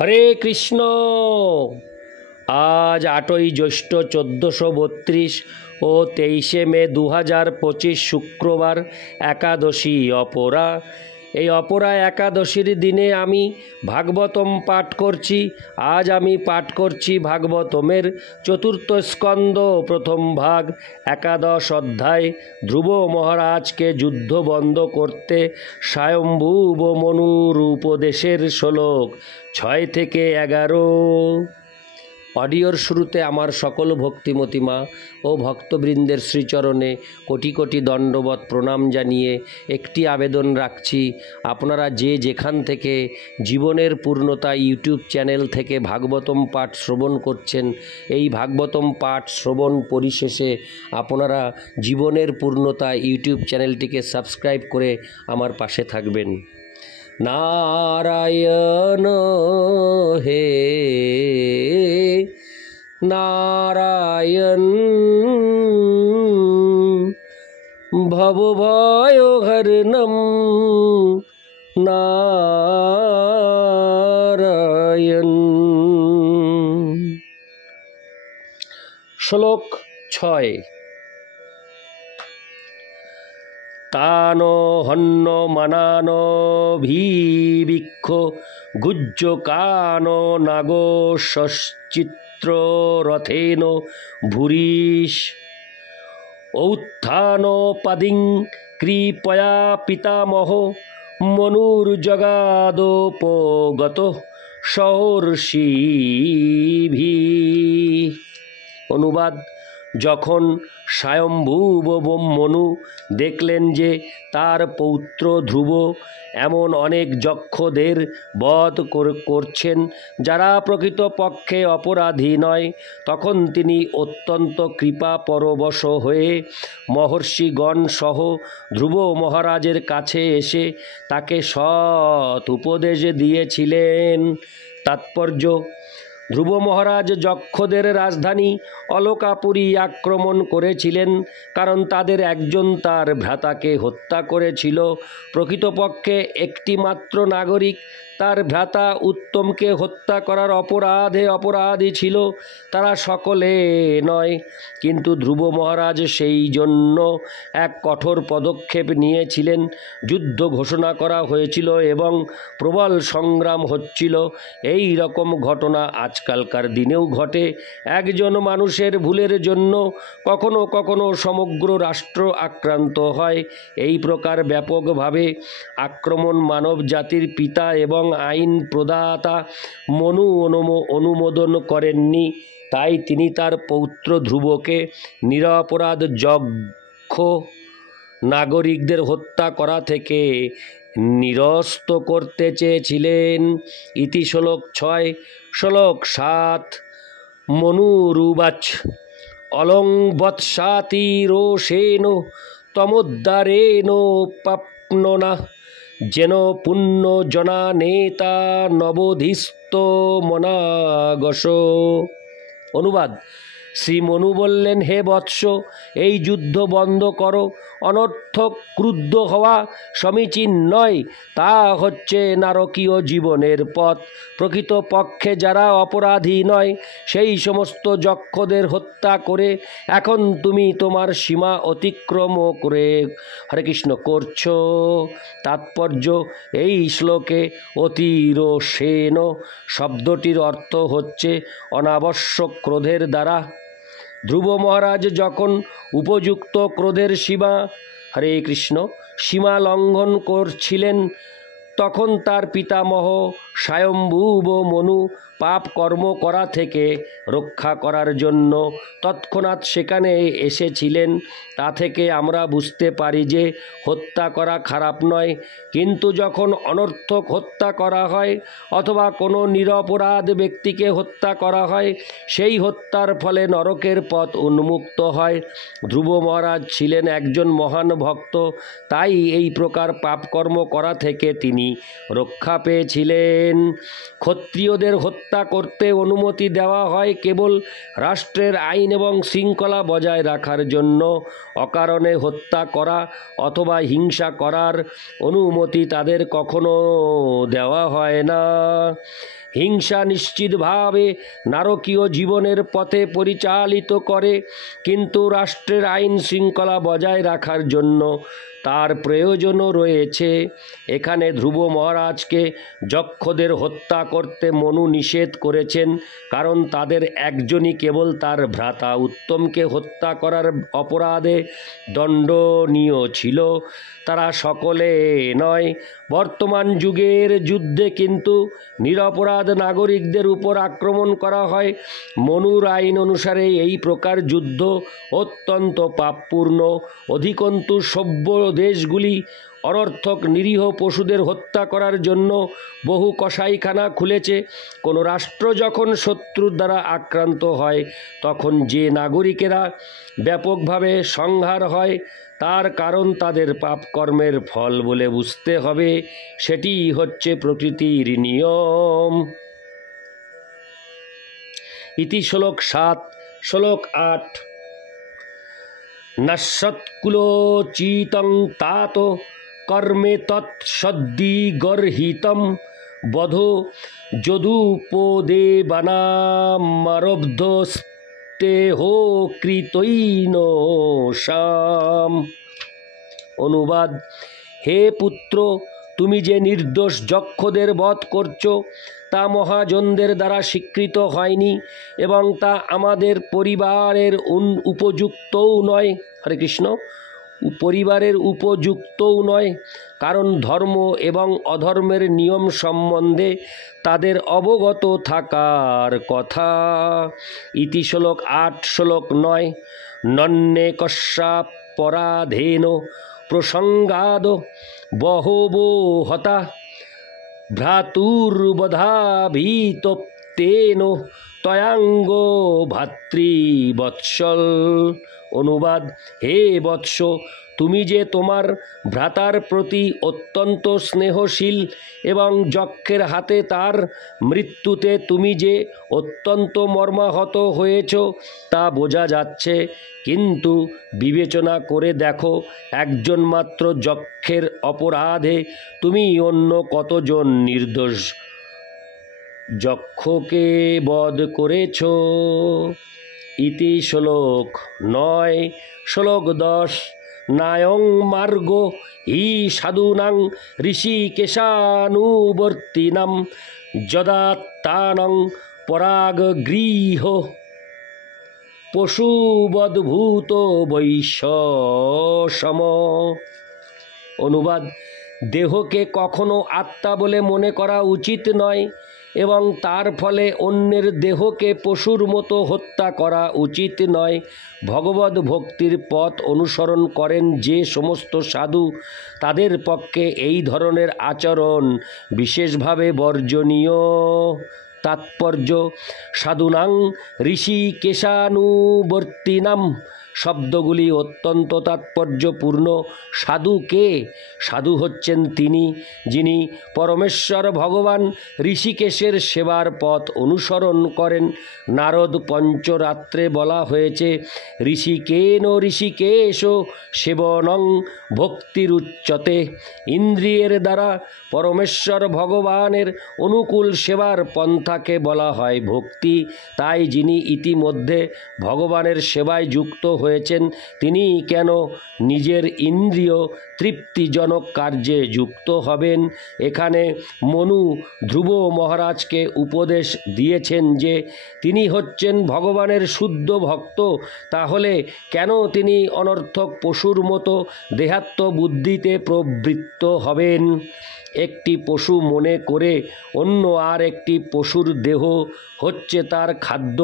হরে কৃষ্ণ। আজ 8ই জ্যৈষ্ঠ 1432 ও 23শে মে 2025 শুক্রবার, একাদশী অপরা। এই অপরা একাদশীর দিনে আমি ভাগবতম পাঠ করছি। আজ আমি পাঠ করছি ভাগবতমের চতুর্থ স্কন্দ, প্রথম ভাগ, একাদশ অধ্যায়। ধ্রুব মহারাজকে যুদ্ধ বন্ধ করতে স্বয়ম্ভুব মনুর উপদেশের শ্লোক 6 থেকে 11। অডিওর শুরুতে আমার সকল ভক্তিমতী মা ও ভক্তবৃন্দের শ্রীচরণে কোটি কোটি দণ্ডবত প্রণাম জানিয়ে একটি আবেদন রাখছি, আপনারা যে যেখান থেকে জীবনের পূর্ণতা ইউটিউব চ্যানেল থেকে ভাগবতম পাঠ শ্রবণ করছেন, এই ভাগবতম পাঠ শ্রবণ পরিশেষে আপনারা জীবনের পূর্ণতা ইউটিউব চ্যানেলটিকে সাবস্ক্রাইব করে আমার পাশে থাকবেন। নারায়ণ হে নারায়ণ, ভবভয়হরণম নারায়ণ। শ্লোক 6। তানো হন্য মানানো ভিবিক্ষ গুজ্জ কানো নাগো ষশ্চিত্র রথেন ভূরিশ ঔত্থানো পাদিং কৃপয়া পিতামহ মনুর্জগাদোপগত সহর্ষিভি। অনুবাদ: যখন স্বয়ম্ভুব মনু দেখলেন যে তার পৌত্র ধ্রুব এমন অনেক যক্ষদের বধ করছেন যারা প্রকৃতপক্ষে অপরাধী নয়, তখন তিনি অত্যন্ত কৃপা পরবশ হয়ে মহর্ষিগণ সহ ধ্রুব মহারাজের কাছে এসে তাকে সৎ উপদেশ দিয়েছিলেন। তাৎপর্য: ধ্রুব মহারাজ যক্ষদের রাজধানী অলকাপুরী আক্রমণ করেছিলেন, কারণ তাদের একজন তার ভ্রাতাকে হত্যা করেছিল। প্রকৃতপক্ষে একটি মাত্র নাগরিক তার ভ্রাতা উত্তমকে হত্যা করার অপরাধে অপরাধী ছিল, তারা সকলে নয়। কিন্তু ধ্রুব মহারাজ সেই জন্য এক কঠোর পদক্ষেপ নিয়েছিলেন। যুদ্ধ ঘোষণা করা হয়েছিল এবং প্রবল সংগ্রাম হচ্ছিল। এই রকম ঘটনা আজকালকার দিনেও ঘটে। একজন মানুষের ভুলের জন্য কখনো কখনো সমগ্র রাষ্ট্র আক্রান্ত হয়। এই প্রকার ব্যাপকভাবে আক্রমণ মানব জাতির পিতা এবং আইন প্রদাতা মনু অনুমোদন করেননি। তাই তিনি তার পৌত্র ধ্রুবকে নিরপরাধ যক্ষ নাগরিকদের হত্যা করা থেকে নিরস্ত করতে চেয়েছিলেন। ইতি শ্লোক 6। শ্লোক 7। মনুরুবাচ অলং বৎসাতি রোষেণ তমোদ্দারেণ পাপ্ননা যেন পুণ্য জনা নেতা নবোধিস্ত মনাগস। অনুবাদ: শ্রী মনু বললেন, হে বৎস, এই যুদ্ধ বন্ধ করো। অনর্থক ক্রুদ্ধ হওয়া সমীচীন নয়, তা হচ্ছে নারকীয় জীবনের পথ। প্রকৃতপক্ষে যারা অপরাধী নয় সেই সমস্ত যক্ষদের হত্যা করে এখন তুমি তোমার সীমা অতিক্রম করে হরে কৃষ্ণ করছ। তাৎপর্য: এই শ্লোকে অতিরোষেণ শব্দটির অর্থ হচ্ছে অনাবশ্যক ক্রোধের দ্বারা। ধ্রুব মহারাজ যখন উপযুক্ত ক্রোধের সীমা হরে কৃষ্ণ সীমা লঙ্ঘন করছিলেন, তখন তার পিতামহ স্বয়ম্ভুব মনু পাপ কর্ম করা থেকে রক্ষা করার জন্য তৎক্ষণাৎ সেখানে এসেছিলেন। তা থেকে আমরা বুঝতে পারি যে হত্যা করা খারাপ নয়, কিন্তু যখন অনর্থক হত্যা করা হয় অথবা কোনো নিরপরাধ ব্যক্তিকে হত্যা করা হয়, সেই হত্যার ফলে নরকের পথ উন্মুক্ত হয়। ধ্রুব মহারাজ ছিলেন একজন মহান ভক্ত, তাই এই প্রকার পাপকর্ম করা থেকে তিনি রক্ষা পেয়েছিলেন। ক্ষত্রিয়দের হত্যা করতে অনুমতি দেওয়া হয় কেবল রাষ্ট্রের আইন এবং শৃঙ্খলা বজায় রাখার জন্য। অকারণে হত্যা করা অথবা হিংসা করার অনুমতি তাদের কখনো দেওয়া হয় না। হিংসা নিশ্চিতভাবে নারকীয় জীবনের পথে পরিচালিত করে, কিন্তু রাষ্ট্রের আইন শৃঙ্খলা বজায় রাখার জন্য তার প্রয়োজনও রয়েছে। এখানে ধ্রুব মহারাজকে যক্ষদের হত্যা করতে মনু নিষেধ করেছেন, কারণ তাদের একজনই কেবল তার ভ্রাতা উত্তমকে হত্যা করার অপরাধে দণ্ডনীয় ছিল, তারা সকলে নয়। বর্তমান যুগের যুদ্ধে কিন্তু নিরপরাধ নাগরিকদের উপর আক্রমণ করা হয়। মনুর আইন অনুসারে এই প্রকার যুদ্ধ অত্যন্ত পাপপূর্ণ। অধিকন্তু সভ্য দেশগুলি অনর্থক নিরীহ পশুদের হত্যা করার জন্য বহু কসাইখানা খুলেছে। কোনো রাষ্ট্র যখন শত্রুর দ্বারা আক্রান্ত হয়, তখন যে নাগরিকেরা ব্যাপকভাবে সংহার হয়, তার কারণ তাদের পাপকর্মের ফল বলে বুঝতে হবে। সেটি হচ্ছে প্রকৃতির নিয়ম। ইতি শ্লোক 7। শ্লোক 8। নশ্বৎকুলোচিতং তাত কর্মে তৎসদ্দি গর্হিতম বধো যদুপদেবানামারব্ধস্তেহো কৃতৈনোষাম। অনুবাদ: হে পুত্র, তুমি যে নির্দোষ যক্ষদের বধ করছো তা মহাজনদের দ্বারা স্বীকৃত হয়নি, এবং তা আমাদের পরিবারের উপযুক্তও নয়। হরে কৃষ্ণ। পরিবারের উপযুক্তও নয়, কারণ ধর্ম এবং অধর্মের নিয়ম সম্বন্ধে তাদের অবগত থাকার কথা। ইতি শ্লোক 8। শ্লোক 9। নন্যে কস্যাপরাধেন প্রসঙ্গাদ বহবো হতা ভ্রাতুর্বধাভিতপ্তেন তয়াঙ্গ ভাতৃবৎসল। অনুবাদ: হে বৎস, তুমি যে তোমার ভ্রাতার প্রতি অত্যন্ত স্নেহশীল এবং যক্ষের হাতে তার মৃত্যুতে তুমি যে অত্যন্ত মর্মাহত হয়েছ তা বোঝা যাচ্ছে, কিন্তু বিবেচনা করে দেখো, একজন মাত্র যক্ষের অপরাধে তুমি অন্য কতজন নির্দোষ যক্ষকে বধ করেছ। ইতি শ্লোক 9। শ্লোক 10। নায়ং মার্গ হি সাধূনাং ঋষিকেশানুবর্তিনাম যদাত্তানং পরাগগৃহ পশুবদ্ভূত বৈশ্বসম। অনুবাদ: দেহকে কখনো আত্মা বলে মনে করা উচিত নয়, এবং তার ফলে অন্যের দেহকে পশুর মতো হত্যা করা উচিত নয়। ভগবদ ভক্তির পথ অনুসরণ করেন যে সমস্ত সাধু, তাদের পক্ষে এই ধরনের আচরণ বিশেষভাবে বর্জনীয়। তাৎপর্য: সাধূনাং ঋষিকেশানুবর্তিনাম শব্দগুলি অত্যন্ত তাৎপর্যপূর্ণ। সাধু কে? সাধু হচ্ছেন তিনি, যিনি পরমেশ্বর ভগবান ঋষিকেশের সেবার পথ অনুসরণ করেন। নারদ পঞ্চরাত্রে বলা হয়েছে, ঋষিকেন ঋষিকেশ সেবনং ভক্তিরুচ্যতে। ইন্দ্রিয়ের দ্বারা পরমেশ্বর ভগবানের অনুকূল সেবার পন্থাকে বলা হয় ভক্তি। তাই যিনি ইতিমধ্যে ভগবানের সেবায় যুক্ত হয়েছেন, তিনি কেন নিজের ইন্দ্রিয় তৃপ্তিজনক কার্যে যুক্ত হবেন? এখানে মনু ধ্রুব মহারাজকে উপদেশ দিয়েছেন যে তিনি হচ্ছেন ভগবানের শুদ্ধ ভক্ত, তাহলে কেন তিনি অনর্থক পশুর মতো দেহাত্ম বুদ্ধিতে প্রবৃত্ত হবেন? একটি পশু মনে করে অন্য আর একটি পশুর দেহ হচ্ছে তার খাদ্য,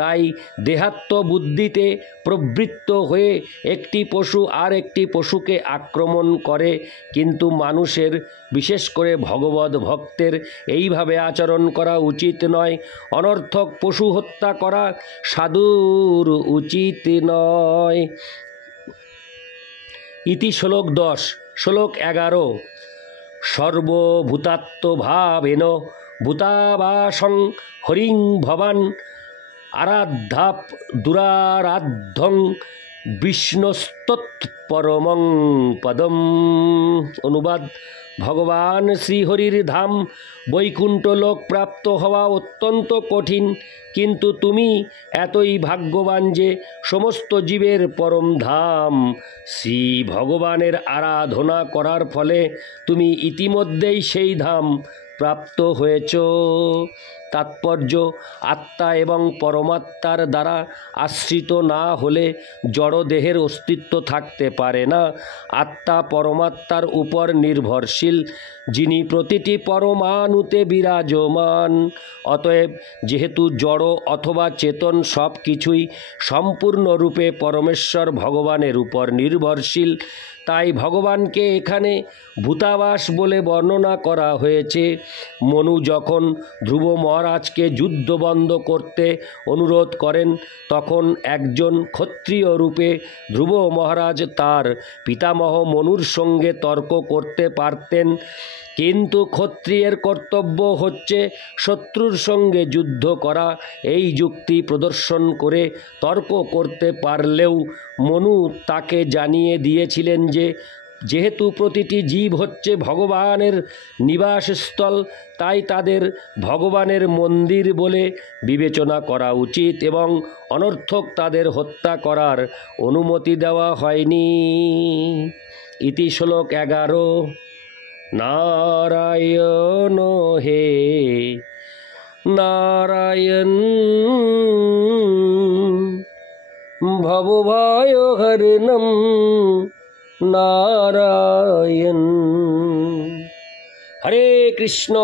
তাই দেহাত্ম বুদ্ধিতে প্রবৃত্ত হয়ে একটি পশু আর একটি পশুকে আক্রমণ করে। কিন্তু মানুষের, বিশেষ করে ভগবদ ভক্তের এইভাবে আচরণ করা উচিত নয়। অনর্থক পশু হত্যা করা সাধুর উচিত নয়। ইতি শ্লোক 10। শ্লোক 11। সর্বভূতাত্মভাবেন ভূতাবাসং হরিং ভবান আরাধ্যাপ দুরারাধ্যং বিষ্ণস্তৎপরমং পদম। অনুবাদ: ভগবান শ্রীহরির ধাম বৈকুণ্ঠ লোক প্রাপ্ত হওয়া অত্যন্ত কঠিন, কিন্তু তুমি এতই ভাগ্যবান যে সমস্ত জীবের পরম ধাম শ্রী ভগবানের আরাধনা করার ফলে তুমি ইতিমধ্যেই সেই ধাম প্রাপ্ত হয়েছ। তাৎপর্য: আত্মা এবং পরমাত্মার দ্বারা আশ্রিত না হলে জড়দেহের অস্তিত্ব থাকতে পারে না। আত্মা পরমাত্মার উপর নির্ভরশীল, যিনি প্রতিটি পরমাণুতে বিরাজমান। অতএব যেহেতু জড় অথবা চেতন সব কিছুই সম্পূর্ণরূপে পরমেশ্বর ভগবানের উপর নির্ভরশীল, তাই ভগবানকে এখানে ভূতাবাস বলে বর্ণনা করা হয়েছে। মনু যখন ধ্রুব মহারাজকে যুদ্ধ বন্ধ করতে অনুরোধ করেন, তখন একজন ক্ষত্রিয় রূপে ধ্রুব মহারাজ তার পিতামহ মনুর সঙ্গে তর্ক করতে পারতেন, কিন্তু ক্ষত্রিয়ের কর্তব্য হচ্ছে শত্রুর সঙ্গে যুদ্ধ করা। এই যুক্তি প্রদর্শন করে তর্ক করতে পারলেও মনু তাকে জানিয়ে দিয়েছিলেন যে যেহেতু প্রতিটি জীব হচ্ছে ভগবানের নিবাসস্থল, তাই তাদের ভগবানের মন্দির বলে বিবেচনা করা উচিত এবং অনর্থক তাদের হত্যা করার অনুমতি দেওয়া হয়নি। ইতি শ্লোক 11। নারায়ণ হে নারায়ণ ভবভয়হরণম নারায়ণ। হরে কৃষ্ণ।